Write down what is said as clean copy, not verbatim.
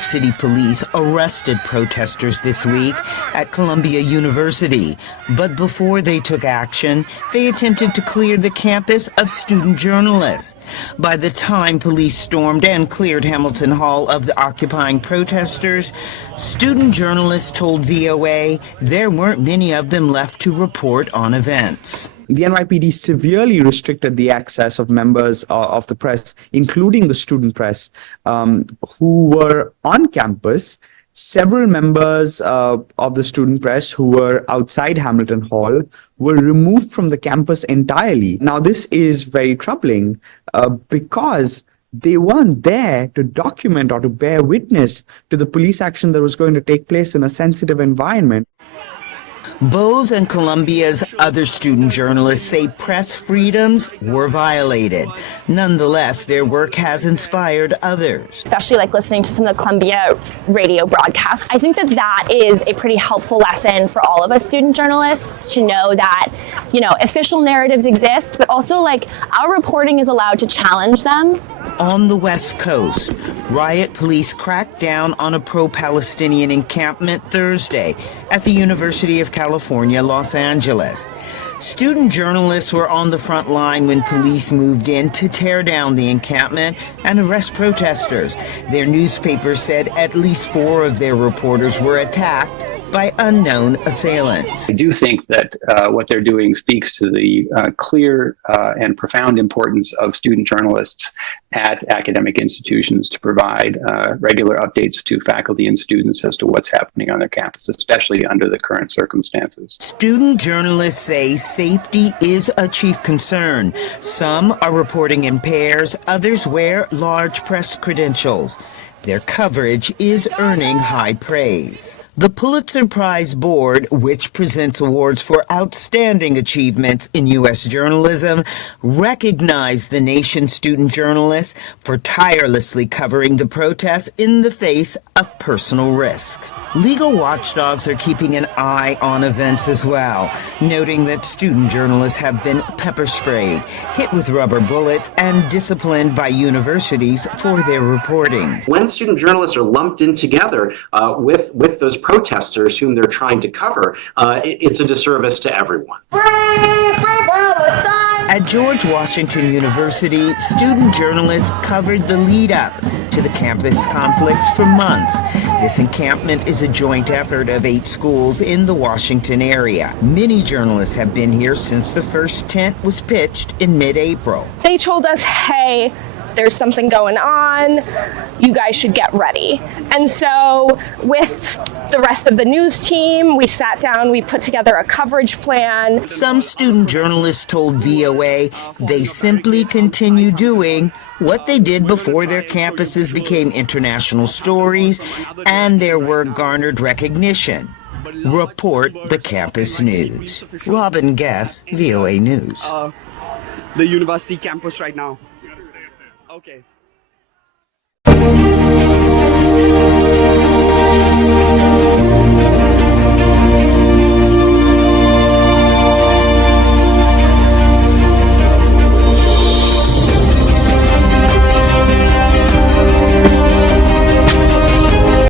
York City police arrested protesters this week at Columbia University. But before they took action, they attempted to clear the campus of student journalists. By the time police stormed and cleared Hamilton Hall of the occupying protesters, student journalists told VOA there weren't many of them left to report on events. The NYPD severely restricted the access of members of the press, including the student press, who were on campus. Several members of the student press who were outside Hamilton Hall were removed from the campus entirely. Now, this is very troubling because they weren't there to document or to bear witness to the police action that was going to take place in a sensitive environment. Bose and Columbia's other student journalists say press freedoms were violated. Nonetheless, their work has inspired others. Especially like listening to some of the Columbia radio broadcasts. I think that is a pretty helpful lesson for all of us student journalists to know that, official narratives exist, but also like our reporting is allowed to challenge them. On the West Coast, riot police cracked down on a pro-Palestinian encampment Thursday at the University of California, Los Angeles. Student journalists were on the front line when police moved in to tear down the encampment and arrest protesters. Their newspaper said at least 4 of their reporters were attacked by unknown assailants. I do think that what they're doing speaks to the clear and profound importance of student journalists at academic institutions to provide regular updates to faculty and students as to what's happening on their campus, especially under the current circumstances. Student journalists say safety is a chief concern. Some are reporting in pairs, others wear large press credentials. Their coverage is earning high praise. The Pulitzer Prize Board, which presents awards for outstanding achievements in U.S. journalism, recognized the nation's student journalists for tirelessly covering the protests in the face of personal risk. Legal watchdogs are keeping an eye on events as well, noting that student journalists have been pepper sprayed, hit with rubber bullets, and disciplined by universities for their reporting. When student journalists are lumped in together with those protesters whom they're trying to cover, it's a disservice to everyone. At George Washington University, student journalists covered the lead-up to the campus conflicts for months. This encampment is a joint effort of 8 schools in the Washington area. Many journalists have been here since the first tent was pitched in mid-April. They told us, hey, there's something going on, you guys should get ready. And so with the rest of the news team, we sat down, we put together a coverage plan. Some student journalists told VOA they simply continue doing what they did before their campuses became international stories and their work garnered recognition. Report the campus news. Robin Guess, VOA News. The university campus right now. Okay.